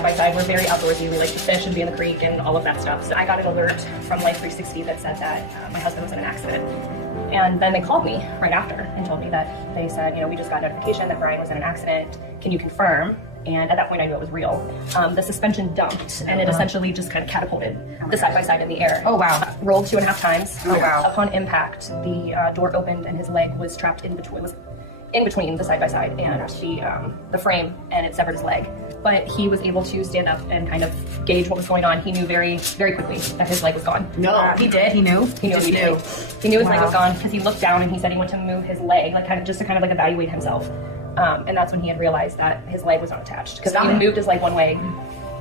side by side. We're very outdoorsy. We like to fish and be in the creek and all of that stuff. So I got an alert from Life 360 that said that my husband was in an accident. And then they called me right after and told me that they said, we just got notification that Brian was in an accident. Can you confirm? And at that point I knew it was real. The suspension dumped and it essentially just kind of catapulted the side by side in the air. Oh wow. Rolled 2.5 times. Oh wow. Upon impact, the door opened and his leg was trapped in between the side by side and the frame, and it severed his leg. But he was able to stand up and kind of gauge what was going on. He knew very, very quickly that his leg was gone. No, he did. He knew. He knew immediately. He knew his leg was gone because he looked down and he said he went to move his leg, like kind of evaluate himself. And that's when he had realized that his leg was not attached because he moved his leg one way,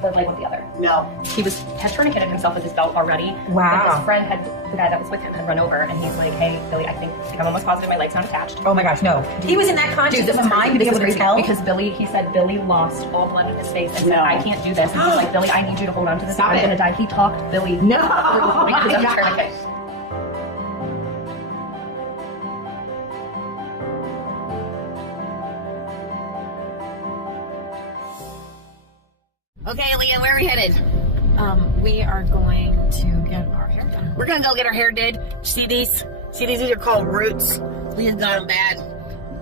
the leg went the other. No. He had tourniqueted himself with his belt already. Wow. And his friend the guy that was with him had run over and he's like, hey, Billy, I think I'm almost positive my leg's not attached. Oh my gosh, no. He was in that conscious of mind to be able to tell? Because he said Billy lost all blood in his face and said, I can't do this. And he's like, Billy, I need you to hold on to this. I'm going to die. He talked Billy through holding his own tourniquet. Okay, Leah, where are we headed? We are going to get our hair done. We're gonna go get our hair did. See these? See these? These are called roots. Leah's got them bad.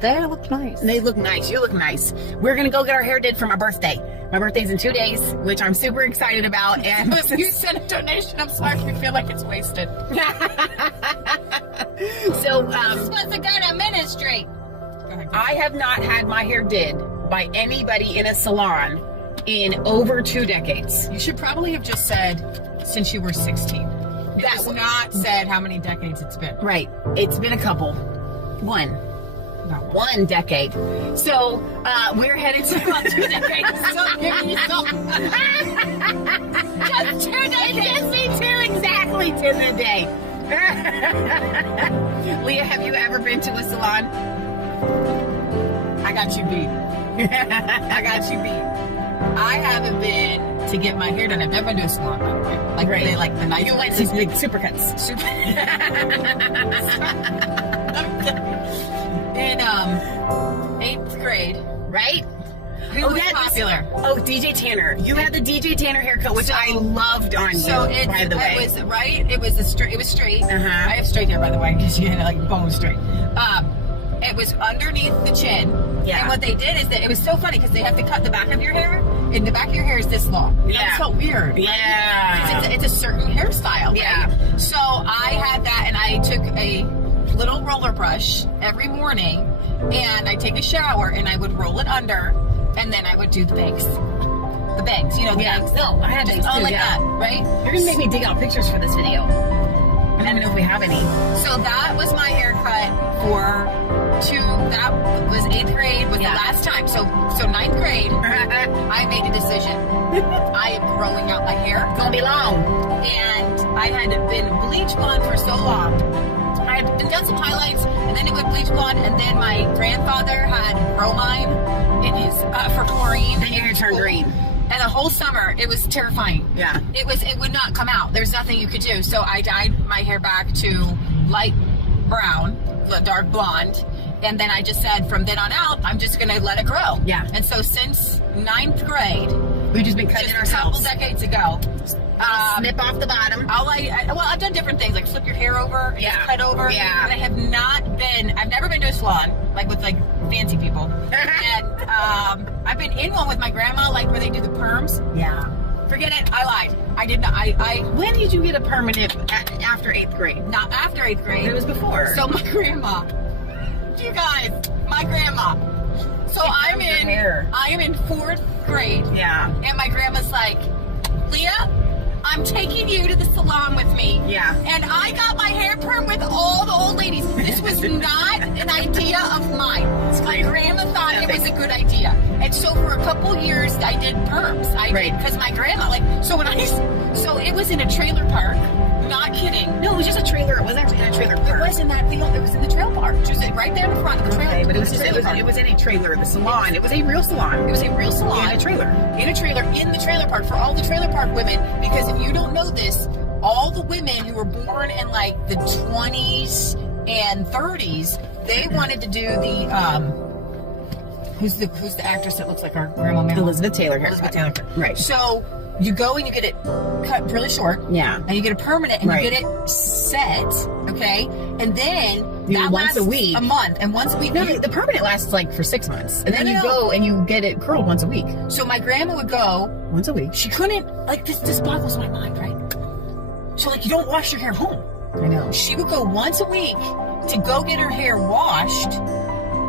They look nice. They look nice. You look nice. We're gonna go get our hair did for my birthday. My birthday's in 2 days, which I'm super excited about. And you sent a donation. I'm sorry if you feel like it's wasted. So, supposed to go to ministry. I have not had my hair did by anybody in a salon in over 2 decades. You should probably have just said since you were 16. That's not said how many decades it's been. Right. It's been a couple. One decade. So we're headed to about 2 decades. So give me some. Just 2 decades. Just me too, exactly to the day. Leah, have you ever been to a salon? I got you beat. I got you beat. I haven't been to get my hair done. I've never been to a salon, by the way. Like, right. They like the nice. You went to big supercuts. In 8th grade, right? Who was popular? DJ Tanner. You had the DJ Tanner haircut, which I loved on you. So by the way, it was right. It was straight. It was straight. Uh-huh. I have straight hair, by the way, because you had like bone straight. It was underneath the chin. Yeah. And what they did is that it was so funny because they have to cut the back of your hair, and the back of your hair is this long. Yeah. That's so weird. Right? Yeah. It's a certain hairstyle. Yeah. Right? So I had that, and I took a little roller brush every morning, and I'd take a shower, and I would roll it under, and then I would do the bangs. The bangs, the bangs. No, I had bangs too, like that, right? You're going to make me dig out pictures for this video. I don't even know if we have any. So that was my haircut that was 8th grade was the last time. So 9th grade, I made a decision. I am growing out my hair. It's going to be long. And I had been bleach blonde for so long. I had done some highlights, and then it went bleach blonde, and then my grandfather had bromine in his, for chlorine. Then your hair turned green. And the whole summer, it was terrifying. Yeah. It would not come out. There's nothing you could do. So I dyed my hair back to light brown, dark blonde. And then I just said, from then on out, I'm just going to let it grow. Yeah. And so since 9th grade, we've just been cutting ourselves. A couple decades ago. Snip off the bottom. I've done different things, like flip your hair over, cut over. Yeah. But I've never been to a salon, like with like fancy people. And I've been in one with my grandma, like where they do the perms. Yeah. Forget it, I lied. I did not, When did you get a permanent after 8th grade? Not after 8th grade. It was before. So my grandma, you guys, my grandma. So I am in 4th grade. Yeah. And my grandma's like, Leah, I'm taking you to the salon with me. Yeah. And I got my hair perm with all the old ladies. This was not an idea of mine. My grandma thought it was a good idea. And so for a couple years, I did perms. Because my grandma, so it was in a trailer park. Not kidding. No, it was just a trailer. It wasn't actually in a trailer park. It was in that field. It was in the trailer park. Just right there in the front of the trailer. Okay, but it was in a trailer. The salon. It was a real salon. It was a real salon. In a trailer. In a trailer. In the trailer park. For all the trailer park women. Because if you don't know this, all the women who were born in like the 20s and 30s, they wanted to do the who's the actress that looks like our grandma Mama? Elizabeth Taylor haircut. Elizabeth Taylor. Right. So you go and you get it cut really short. Yeah. And you get a permanent and you get it set, okay? And then that once lasts a week. a month. And once a week. No, the permanent lasts like for 6 months. And then you go and you get it curled once a week. So my grandma would go. Once a week. She couldn't, like, this boggles my mind, right? So, like, you don't wash your hair home. I know. She would go once a week to go get her hair washed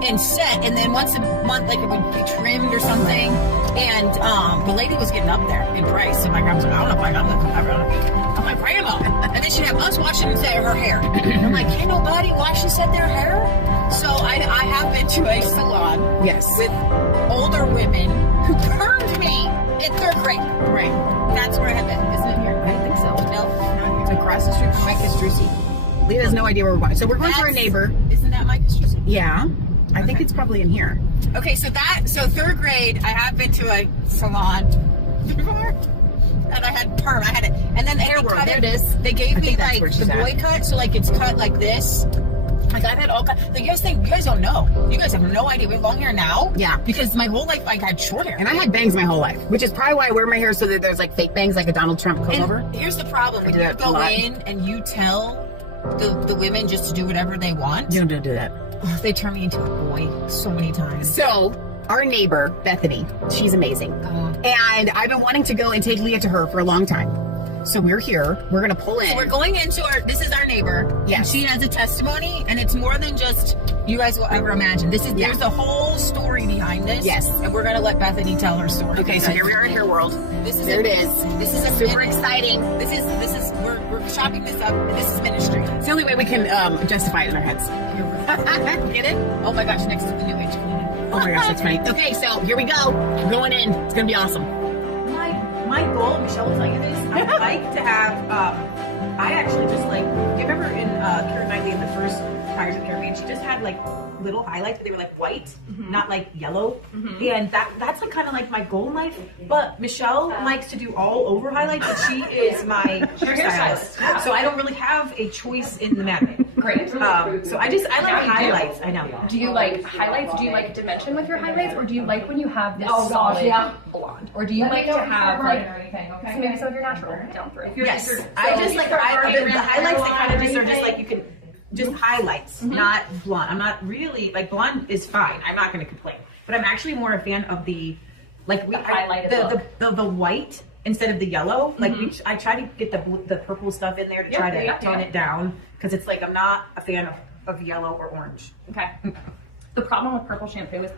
and set, and then once a month, like, it would be trimmed or something. And the lady was getting up there in price. So my grandma was like, I don't know if I'm going to come ever. I'm like, grandma. And then she'd have us washing and set her hair. And I'm like, can't nobody wash and set their hair? So I have been to a salon with older women who permed me in 3rd grade. Right. That's where I have been. Isn't it here? I think so. No, not here. It's across the street from Mike Strucy. Leah has no idea where we're going. So we're going to our neighbor. Isn't that Mike Strucy? Yeah. I think it's probably in here. Okay, so 3rd grade, I have been to a salon before, and I had perm. I had it, and then they cut There it. it is. They gave me that's like where the she's boy at. cut, so like it's cut like this. Like I've had all kinds. Like you guys don't know. You guys have no idea. We have long hair now. Yeah. Because my whole life I had short hair. And I had bangs my whole life, which is probably why I wear my hair so that there's like fake bangs like a Donald Trump comb over. Here's the problem: when do you that a go lot. in and you tell the women just to do whatever they want, You don't do that. they turn me into a boy so many times. So, our neighbor, Bethany, she's amazing. And I've been wanting to go and take Leah to her for a long time. So we're here. We're going to pull in. So we're going into this is our neighbor. Yes. She has a testimony, and it's more than just you guys will ever imagine. There's a whole story behind this. Yes. And we're going to let Bethany tell her story. Okay, so here we are in Hair World. This is super exciting. This is we're shopping this up. This is ministry. It's the only way we can justify it in our heads. Get it? Oh my gosh, next to the new age cleaning. Oh my gosh, that's funny. Okay, so here we go. We're going in. It's going to be awesome. My goal, Michelle will tell you this, I would like to have, I actually just like, do you remember in Karen Knightley in the first Tigers of the Caribbean, she just had like little highlights, but they were like white, not like yellow. And that's like kind of like my goal in life. But Michelle likes to do all over highlights, and she is my hairstylist. So I don't really have a choice in the matter. Great. So I like highlights, I know. Do you like highlights? Do you like dimension with your highlights, or do you like when you have this solid blonde? Or do you like to have like maybe some of your natural down through? Yes, I just like the highlights that kind of just are just like you can just highlights, not blonde. I'm not really like blonde is fine. I'm not going to complain, but I'm actually more a fan of the highlighted the white instead of the yellow. Like I try to get the purple stuff in there to try to tone it down because it's like I'm not a fan of yellow or orange. Okay. The problem with purple shampoo is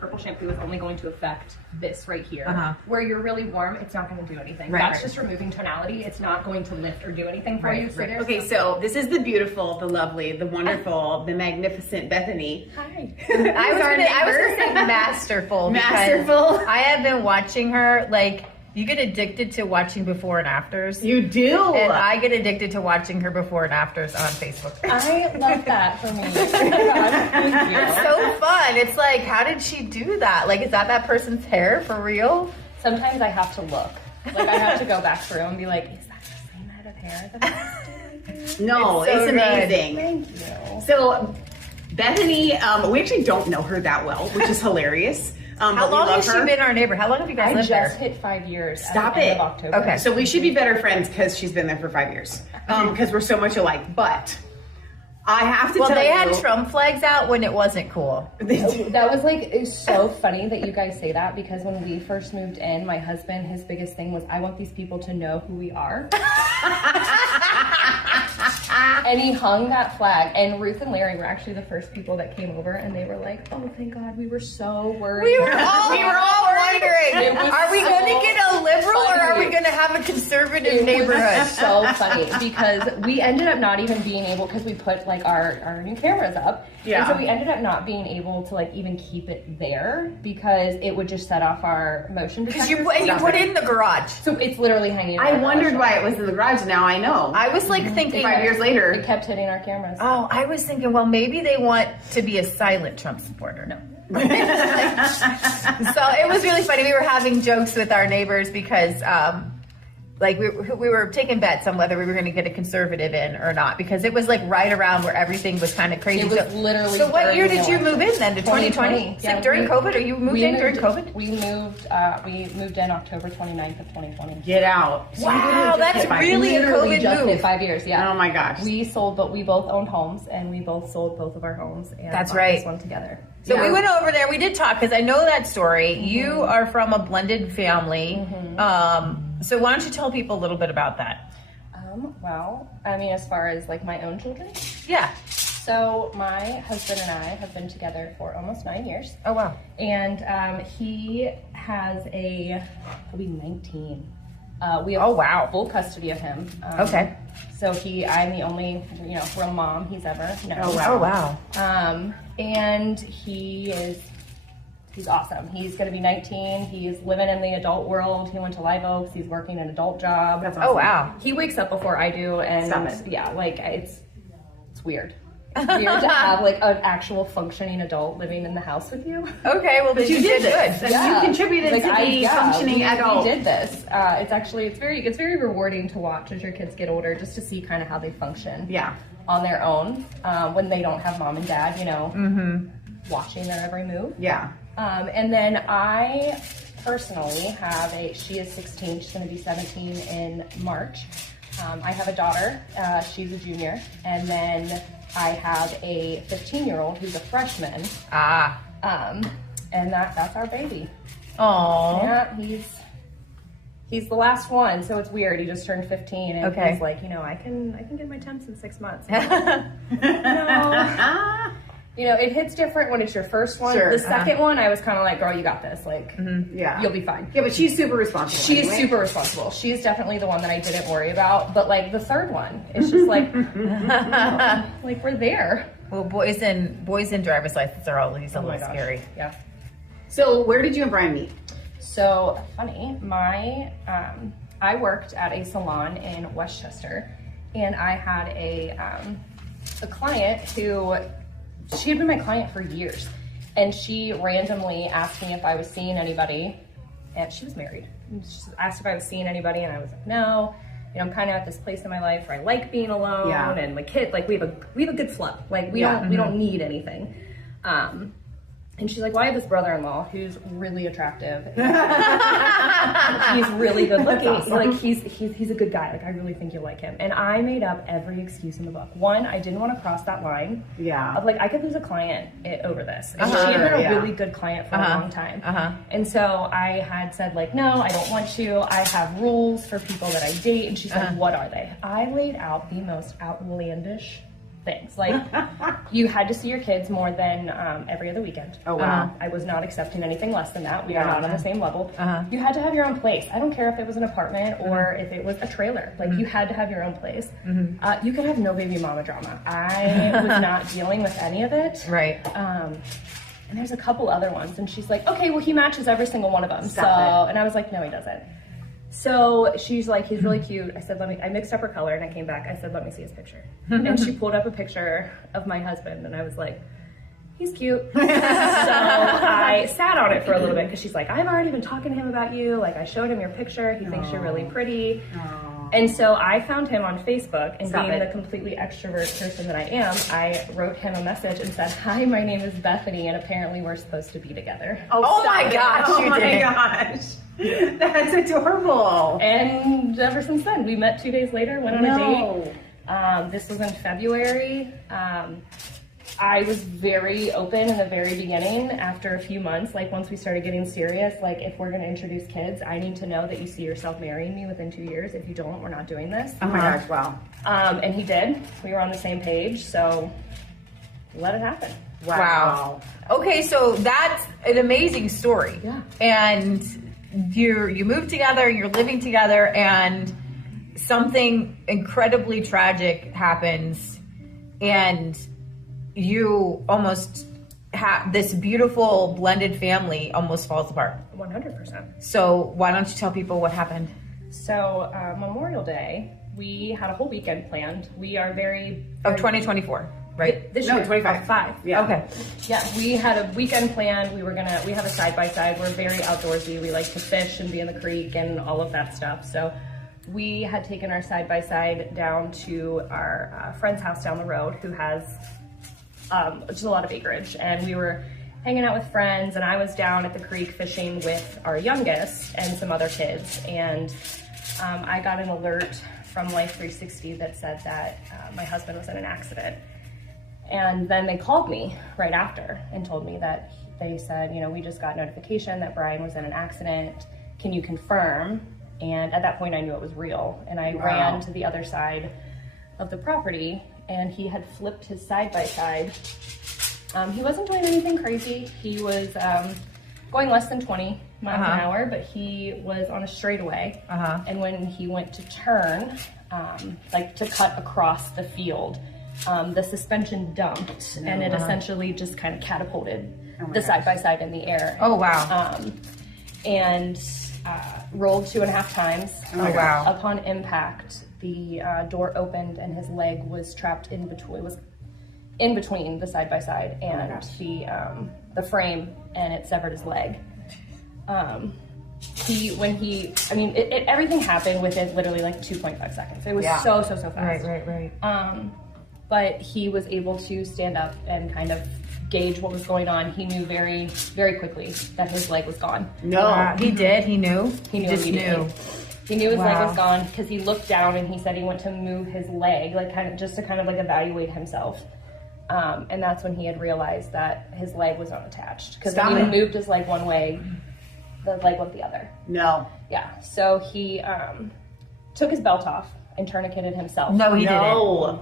only going to affect this right here. Where you're really warm, it's not going to do anything. That's just removing tonality. It's not going to lift or do anything for you. So Okay, so this is the beautiful, the lovely, the wonderful, the magnificent Bethany. Hi. I was gonna say masterful. Masterful. I have been watching her, like, you get addicted to watching before and afters. You do. And I get addicted to watching her before and afters on Facebook. I love that for me. It's so fun. It's like, how did she do that? Like, is that person's hair for real? Sometimes I have to look. Like, I have to go back through and be like, is that the same head of hair that I was doing? No, It's so it's amazing. Thank you. So, Bethany, we actually don't know her that well, which is hilarious. How long has she been our neighbor? How long have you guys I lived just there? hit 5 years. Stop at the end it. of October. Okay. So we should be better friends because she's been there for 5 years. Because we're so much alike. But I have to tell you. Well, they had Trump flags out when it wasn't cool. That was like, it's so funny that you guys say that because when we first moved in, my husband, his biggest thing was, I want these people to know who we are. And he hung that flag. And Ruth and Larry were actually the first people that came over, and they were like, "Oh, thank God, we were so worried." We were all wondering, are we going to get a liberal or are we going to have a conservative neighborhood? So funny because we ended up not even being able, because we put like our new cameras up. Yeah. And so we ended up not being able to like even keep it there because it would just set off our motion detectors. You put it in the garage. So it's literally hanging. I wondered why it was in the garage. Now I know. I was like thinking 5 years later. It kept hitting our cameras. Oh, I was thinking, well, maybe they want to be a silent Trump supporter. No. So it was really funny. We were having jokes with our neighbors because like we were taking bets on whether we were going to get a conservative in or not, because it was like right around where everything was kind of crazy. It was literally. So what year during did you move in then? To 2020? Yeah, during COVID, or you moved in during COVID? We moved in October 29th of 2020. Get out. Wow, that's really a Literally COVID just move. hit 5 years. Yeah. Oh my gosh. We sold, but we both owned homes, and we both sold both of our homes. And That's bought right. This one together. So we went over there. We did talk because I know that story. You are from a blended family. So why don't you tell people a little bit about that? Well, I mean, as far as like my own children. Yeah. So my husband and I have been together for almost 9 years. Oh wow. And he has he'll be 19. We have Oh, wow. full custody of him. Okay. So I'm the only, real mom he's ever known. Oh wow. And he's awesome. He's going to be 19. He's living in the adult world. He went to Live Oaks. He's working an adult job. That's awesome. Oh wow. He wakes up before I do, and Stop it. yeah, like it's weird. It's weird to have like an actual functioning adult living in the house with you. Okay. Well, then You did this. good. And you contributed to the functioning adult. We did this. It's very rewarding to watch as your kids get older, just to see kind of how they function. Yeah. On their own, when they don't have mom and dad, watching their every move. Yeah. And then I personally have she is 16, she's going to be 17 in March. I have a daughter, she's a junior, and then I have a 15-year-old who's a freshman. And that's our baby. Oh. Yeah, he's the last one, so it's weird. He just turned 15, and Okay. he's like, I can get my temps in 6 months. It hits different when it's your first one. Sure. The second one, I was kind of like, girl, you got this. Like, Yeah. you'll be fine. Yeah, but she's super responsible. She's anyway. super responsible. She's definitely the one that I didn't worry about. But like the third one, it's just like, like we're there. Well, boys and driver's license are always a Oh my little gosh. scary. Yeah. So where did you and Brian meet? So funny, I worked at a salon in Westchester, and I had a client who, she had been my client for years, and she randomly asked me if I was seeing anybody, and she was married. And she asked if I was seeing anybody, and I was like, no. I'm kind of at this place in my life where I like being alone, Yeah. and my kid, like we have a good flow. Like we don't need anything. And she's like, well, I have this brother-in-law who's really attractive. He's really good looking. Awesome. Like he's a good guy. Like I really think you'll like him. And I made up every excuse in the book. One, I didn't want to cross that line. Yeah. Of like I could lose a client over this. And she Sure, had been a yeah. really good client for a long time. And so I had said like, no, I don't want you. I have rules for people that I date. And she said, what are they? I laid out the most outlandish things. Like you had to see your kids more than every other weekend. Oh, wow. I was not accepting anything less than that. We Yeah. are not on the same level. You had to have your own place. I don't care if it was an apartment or if it was a trailer. Like you had to have your own place. You could have no baby mama drama. I was not dealing with any of it. Right. And there's a couple other ones, and she's like, okay, well, he matches every single one of them. Stop And I was like, no, he doesn't. So she's like, he's really cute. I said, I mixed up her color, and I came back. I said, let me see his picture. And she pulled up a picture of my husband, and I was like, he's cute. So I sat on it for a little bit, because she's like, I've already been talking to him about you. Like, I showed him your picture. He thinks you're really pretty. And so I found him on Facebook, and being the completely extrovert person that I am, I wrote him a message and said, hi, my name is Bethany, and apparently we're supposed to be together. Oh my gosh, Oh you my did. gosh. That's adorable. And ever since then, we met 2 days later, went on a date. This was in February. I was very open in the very beginning. After a few months, like once we started getting serious, like if we're going to introduce kids, I need to know that you see yourself marrying me within 2 years. If you don't, we're not doing this. Oh my gosh, wow. And he did. We were on the same page, so let it happen. Wow. Okay, so that's an amazing story. Yeah. And you moved together, you're living together, and something incredibly tragic happens, and you almost have this beautiful blended family almost falls apart. 100%. So why don't you tell people what happened? So Memorial Day, we had a whole weekend planned. We are very Of 2024, right? This No, year, 25. 5. Yeah. Okay. Yeah, we had a weekend planned. We have a side-by-side. We're very outdoorsy. We like to fish and be in the creek and all of that stuff. So we had taken our side-by-side down to our friend's house down the road who has just a lot of acreage, and we were hanging out with friends, and I was down at the creek fishing with our youngest and some other kids, and I got an alert from Life 360 that said that my husband was in an accident. And then they called me right after and told me that they said, you know, we just got notification that Brian was in an accident. Can you confirm? And at that point I knew it was real. And I ran to the other side of the property, and he had flipped his side-by-side. He wasn't doing anything crazy. He was going less than 20 miles an hour, but he was on a straightaway. And when he went to turn, like to cut across the field, the suspension dumped, and it essentially just kind of catapulted the side-by-side in the air. Oh, wow. And rolled 2.5 times. Oh, wow. Upon impact, the door opened and his leg was trapped in between. It was in between the side-by-side and the frame, and it severed his leg. Everything happened within literally like 2.5 seconds. It was so fast. Right. But he was able to stand up and kind of gauge what was going on. He knew very, very quickly that his leg was gone. No, he did. He knew. He knew just immediately. knew. He knew his leg was gone because he looked down and he said he went to move his leg, like kind of just to kind of like evaluate himself. And that's when he had realized that his leg was unattached. Because when he moved his leg one way, the leg went the other. No. Yeah. So he took his belt off and tourniqueted himself. No, he didn't.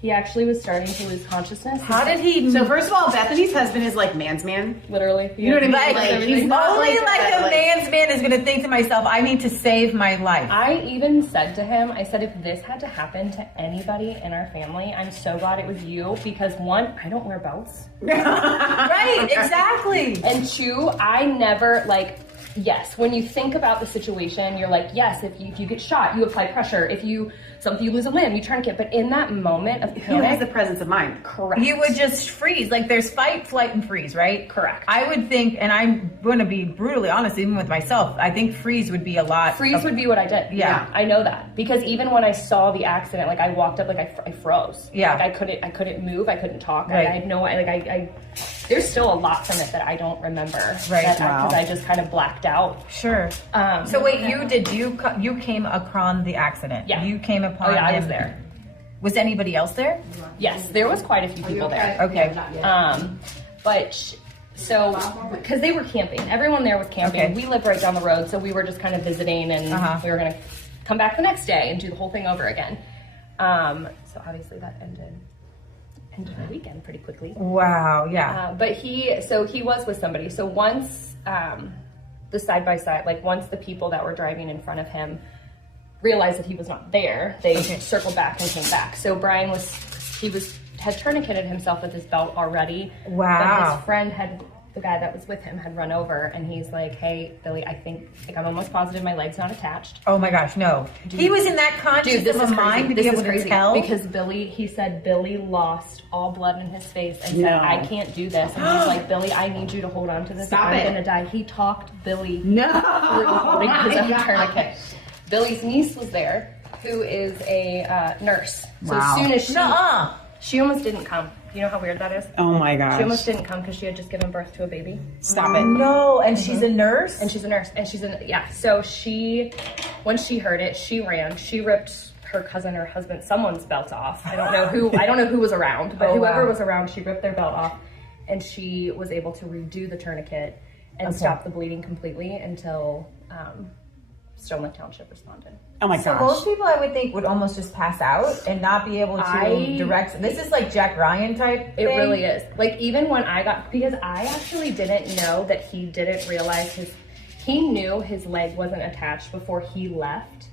He actually was starting to lose consciousness. How did he? So first of all, Bethany's husband is like man's man. Literally. You know what I mean? Like, He's not only like like that, a man's man is going to think to myself, I need to save my life. I even said to him, I said, if this had to happen to anybody in our family, I'm so glad it was you, because one, I don't wear belts. Right, exactly. And two, I never yes, when you think about the situation, you're like, yes, if you get shot, you apply pressure. If you lose a limb, you tourniquet. But in that moment of Who has panic, the presence of mind? correct. You would just freeze. Like there's fight, flight, and freeze, right? Correct. I would think, and I'm going to be brutally honest, even with myself, I think freeze would be a lot. Freeze would be what I did. Yeah. I know that. Because even when I saw the accident, like I walked up, like I froze. Yeah. Like I couldn't move. I couldn't talk. Right. I had no, there's still a lot from it that I don't remember. Right. Because I just kind of blacked out. Sure. So wait, you came upon the accident? Yeah. You came upon. Oh yeah, I him. was there. Was anybody else there? Yes, there was quite a few people there. Okay. Because they were camping. Everyone there was camping. Okay. We live right down the road, so we were just kind of visiting, and we were going to come back the next day and do the whole thing over again. So obviously that ended the weekend pretty quickly. Wow. Yeah. But he was with somebody. So once the side-by-side, like once the people that were driving in front of him realized that he was not there, they circled back and came back. So Brian had tourniqueted himself with his belt already. Wow. But his friend the guy that was with him had run over, and he's like, hey, Billy, I think I'm almost positive my leg's not attached. Oh my gosh, no. He was in that conscious of a mind to be able to tell? Because he said Billy lost all blood in his face and said, I can't do this. And he's like, Billy, I need you to hold on to this. I'm going to die. He talked Billy through holding his own tourniquet. Billy's niece was there, who is a nurse. So as soon as she almost didn't come. You know how weird that is? Oh my gosh. She almost didn't come because she had just given birth to a baby. Stop it. No, and she's a nurse? And she's a nurse. And so once she heard it, she ran. She ripped her cousin or husband, someone's belt off. I don't know who was around, but whoever was around, she ripped their belt off, and she was able to redo the tourniquet and stop the bleeding completely until Stone Lake Township responded. Oh my gosh. So most people, I would think, would almost just pass out and not be able to direct. This is like Jack Ryan type thing. It really is. Like even when because I actually didn't know that he didn't realize he knew his leg wasn't attached before he left.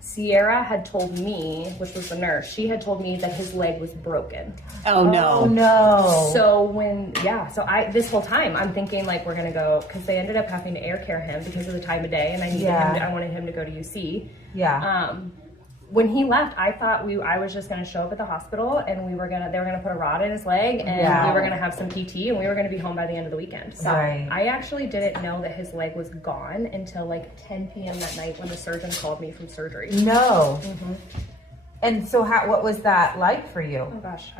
Sierra had told me, which was the nurse, she had told me that his leg was broken. Oh no. Oh no. So this whole time I'm thinking like we're gonna go, because they ended up having to air care him because of the time of day, and I wanted him to go to UC. Yeah. when he left, I thought I was just going to show up at the hospital and they were going to put a rod in his leg and we were going to have some PT and we were going to be home by the end of the weekend. So I actually didn't know that his leg was gone until like 10 p.m. that night when the surgeon called me from surgery. No. And so what was that like for you? Oh gosh,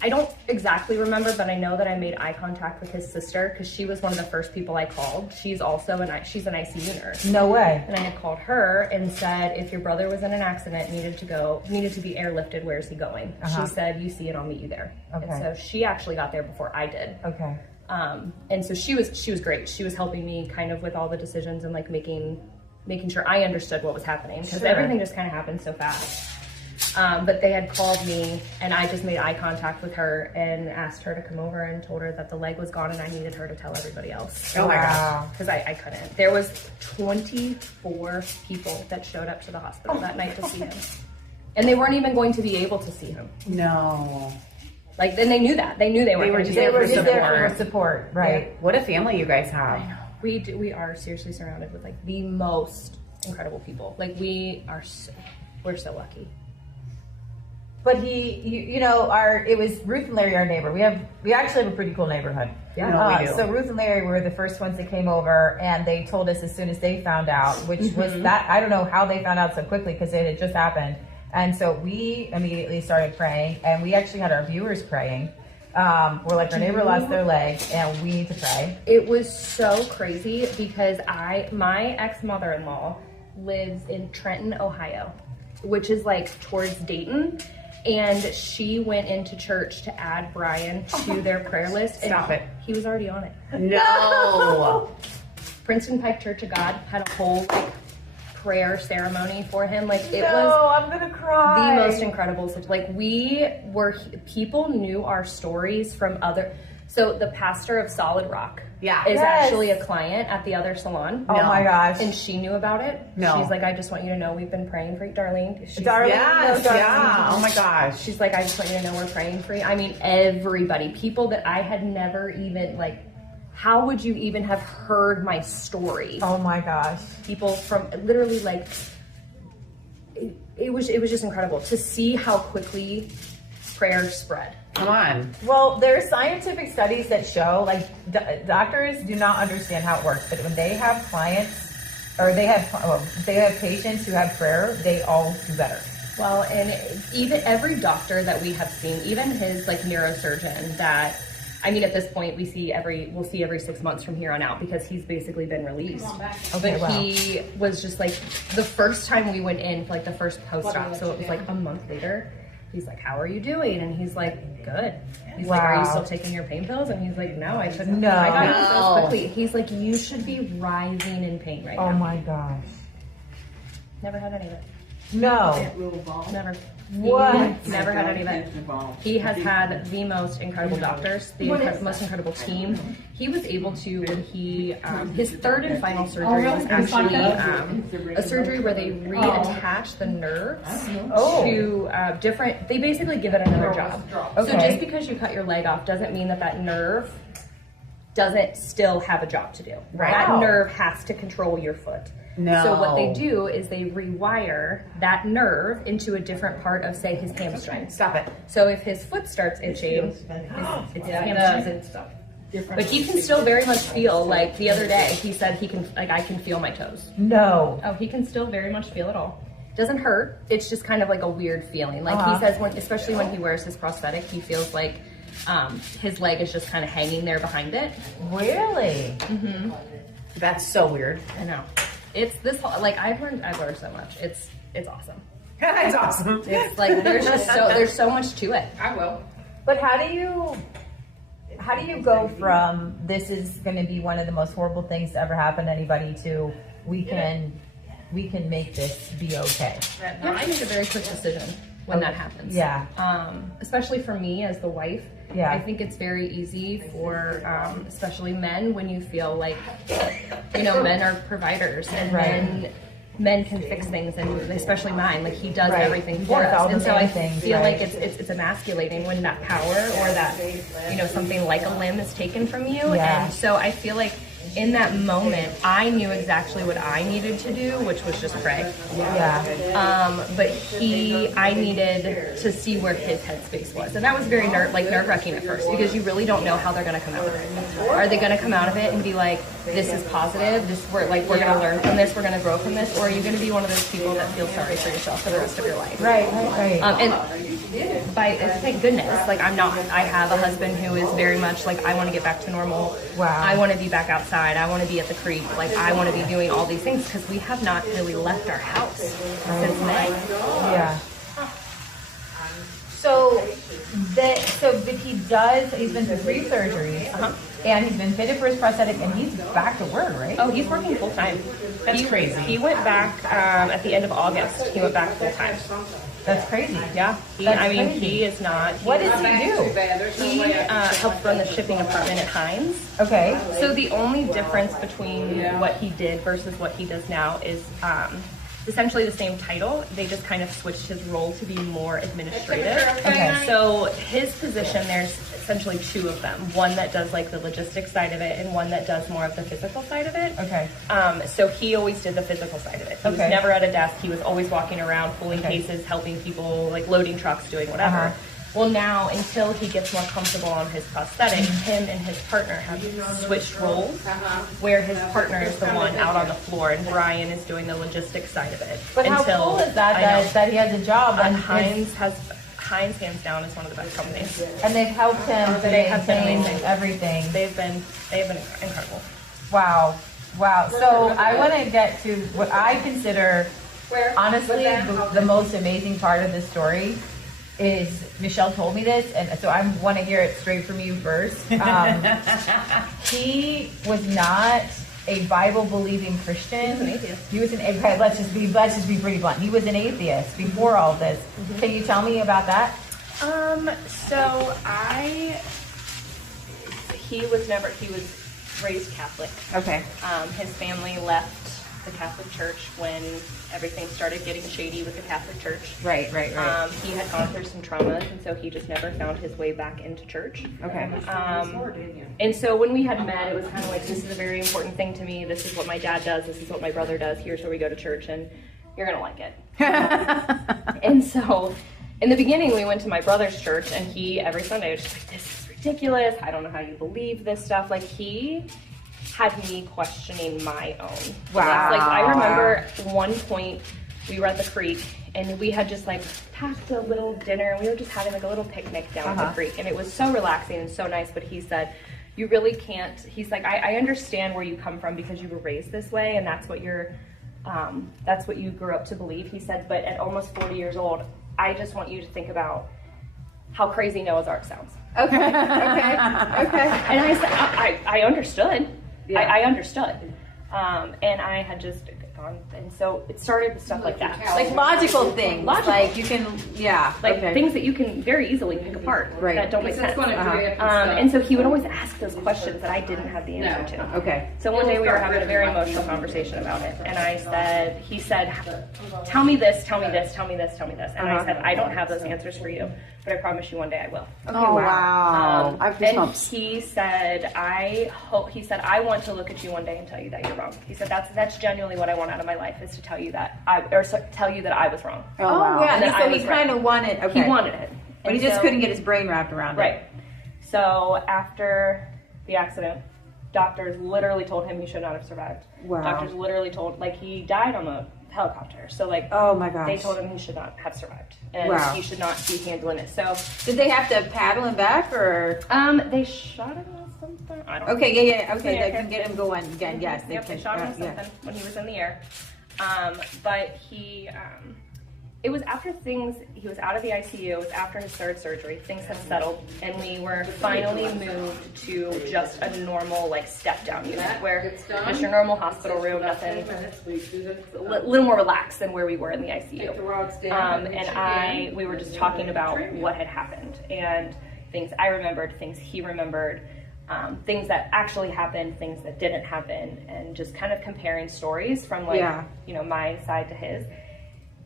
I don't exactly remember, but I know that I made eye contact with his sister because she was one of the first people I called. She's also she's an ICU nurse. No way. And I had called her and said, if your brother was in an accident, needed to be airlifted, where's he going? She said, you see it, I'll meet you there. Okay. And so she actually got there before I did. Okay. And so she was great. She was helping me kind of with all the decisions and like making sure I understood what was happening because everything just kind of happened so fast. But they had called me and I just made eye contact with her and asked her to come over and told her that the leg was gone and I needed her to tell everybody else. Oh my God. Because I couldn't. There was 24 people that showed up to the hospital that night to see him. And they weren't even going to be able to see him. No. Like, then they knew that. They knew they weren't going to be there for support, right? Yeah. What a family you guys have. I know. We are seriously surrounded with like the most incredible people. Like we're so lucky. But it was Ruth and Larry, our neighbor. We actually have a pretty cool neighborhood. Yeah, we do. So Ruth and Larry were the first ones that came over, and they told us as soon as they found out, which was that, I don't know how they found out so quickly because it had just happened. And so we immediately started praying, and we actually had our viewers praying. We're like, our neighbor lost their leg, and we need to pray. It was so crazy because my ex-mother-in-law lives in Trenton, Ohio, which is like towards Dayton. And she went into church to add Brian to their prayer list. Stop it. He was already on it. No. Princeton Pike Church of God had a whole like prayer ceremony for him. Like it was I'm gonna cry. the most incredible. Like people knew our stories from other. So the pastor of Solid Rock is actually a client at the other salon. Oh my gosh. And she knew about it. No. She's like, I just want you to know we've been praying for you, Darlene. Yes, yeah. Oh my gosh. She's like, I just want you to know we're praying for you. I mean, everybody, people that I had never even like, how would you even have heard my story? Oh my gosh. People from literally like, it was just incredible to see how quickly prayer spread. Come on. Well, there are scientific studies that show, like, doctors do not understand how it works, but when they have clients, or they have patients who have prayer, they all do better. Well, and even every doctor that we have seen, even his like neurosurgeon that, I mean, at this point we'll see every 6 months from here on out because he's basically been released. Okay, but he was just like, the first time we went in for like the first post-op, so it was like a month later, he's like, how are you doing? And he's like, good. He's like, are you still taking your pain pills? And he's like, no, I shouldn't. No. I got these pills quickly. He's like, you should be writhing in pain right now. Oh my gosh. Never had any of it. No. Never. What? Never had any of it. He has had the most incredible doctors, the most incredible team. He was able to, when he, his third and final surgery was actually a surgery where they reattach the nerves to different, they basically give it another job. So just because you cut your leg off doesn't mean that nerve doesn't still have a job to do. Right. That nerve has to control your foot. No. So what they do is they rewire that nerve into a different part of, say, his hamstring. Stop it. So if his foot starts itching, it's hamstring. But he can still very much feel, like the other day, he said he can, like, I can feel my toes. No. Oh, he can still very much feel it all. Doesn't hurt. It's just kind of like a weird feeling. Like he says, especially when he wears his prosthetic, he feels like his leg is just kind of hanging there behind it. Really? Mm-hmm. That's so weird. I know. It's this whole, like I've learned so much. It's awesome. It's awesome. It's like there's so much to it. I will. But how do you go from this is going to be one of the most horrible things to ever happen to anybody to we can make this be okay? You have to make a very quick decision when that happens. Yeah. Especially for me as the wife. Yeah. I think it's very easy for, especially men, when you feel like, men are providers and men can fix things, and especially mine, like he does everything for us. And so I feel like it's emasculating when that power or that, something like a limb is taken from you. Yeah. And so I feel like in that moment, I knew exactly what I needed to do, which was just pray. Yeah. But I needed to see where his headspace was, and that was very nerve-wracking at first, because you really don't know how they're going to come out of it. Are they going to come out of it and be like, "This is positive. We're going to learn from this. We're going to grow from this," or are you going to be one of those people that feels sorry for yourself for the rest of your life? Right. And thank goodness, like I'm not. I have a husband who is very much like, I want to get back to normal. Wow. I want to be back outside. I want to be at the creek. Like I want to be doing all these things, because we have not really left our house since May. Yeah. But he's been through 3 surgeries, and he's been fitted for his prosthetic, and he's back to work, right? Oh, he's working full time. That's crazy. He went back at the end of August. He went back full time. That's crazy. Yeah. Crazy. He is not. What does he do? He helped run the shipping department at Heinz. Okay. So the only difference between what he did versus what he does now is essentially the same title. They just kind of switched his role to be more administrative. Okay. So his position, there's essentially 2 of them. One that does like the logistics side of it, and one that does more of the physical side of it. Okay. So he always did the physical side of it. He was never at a desk. He was always walking around, pulling cases, helping people, like loading trucks, doing whatever. Well, now, until he gets more comfortable on his prosthetic, him and his partner have switched roles, where his partner is the one out on the floor, and Brian is doing the logistics side of it. But how cool is that he has a job? And Heinz, hands down, is one of the best companies. And they've helped him to maintain everything. They've been incredible. Wow. So I want to get to what I consider, honestly, the most amazing part of this story. Is Michelle told me this, and so I want to hear it straight from you first. He was not a Bible-believing Christian. He was an atheist. He was an atheist. Okay, let's just be pretty blunt. He was an atheist before all this. Can you tell me about that? He was raised Catholic. Okay. His family left the Catholic Church when everything started getting shady with the Catholic Church. Right. He had gone through some traumas, and so he just never found his way back into church. Okay. And so when we had met, it was kind of like, this is a very important thing to me. This is what my dad does. This is what my brother does. Here's where we go to church, and you're going to like it. And so in the beginning, we went to my brother's church, and he, every Sunday, was just like, this is ridiculous. I don't know how you believe this stuff. Like, he had me questioning my own. Wow. Like, I remember one point we were at the creek, and we had just like packed a little dinner, and we were just having like a little picnic down at the creek, and it was so relaxing and so nice. But he said, you really can't, he's like, I understand where you come from because you were raised this way, and that's what you grew up to believe. He said, but at almost 40 years old, I just want you to think about how crazy Noah's Ark sounds. Okay. And I said, I understood. Yeah. I understood. And I had just gone, and so it started with stuff like that. Like logical things. Like you can, things that you can very easily pick apart right. that don't make sense. And so he would always ask those questions that I didn't have the answer to. Okay. So one day we were having a very emotional conversation about it, and he said, tell me this, tell me this, tell me this, tell me this. And I said, I don't have those answers for you, but I promise you one day I will. Okay, wow. And he said, I want to look at you one day and tell you that you're wrong. He said, that's genuinely what I want out of my life, is to tell you that I was wrong. Oh, wow. Yeah. And so he kind of wanted, He wanted it. But he just couldn't get his brain wrapped around it. Right. So after the accident, doctors literally told him he should not have survived. Wow. Doctors literally told, he died on the helicopter. So oh my gosh. they told him he should not have survived. And he should not be handling it. So did they have to paddle him back, or? They shot him with something. I don't know. Okay, yeah. Okay, they can get him going again. Yes, they shot him with something when he was in the air. But it was after he was out of the ICU, it was after his 3rd surgery, things had settled, and we were finally moved to just a normal, step-down unit, where just your normal hospital room, nothing, a little more relaxed than where we were in the ICU. And we were just talking about what had happened, and things I remembered, things he remembered, things that actually happened, things that didn't happen, and just kind of comparing stories from my side to his.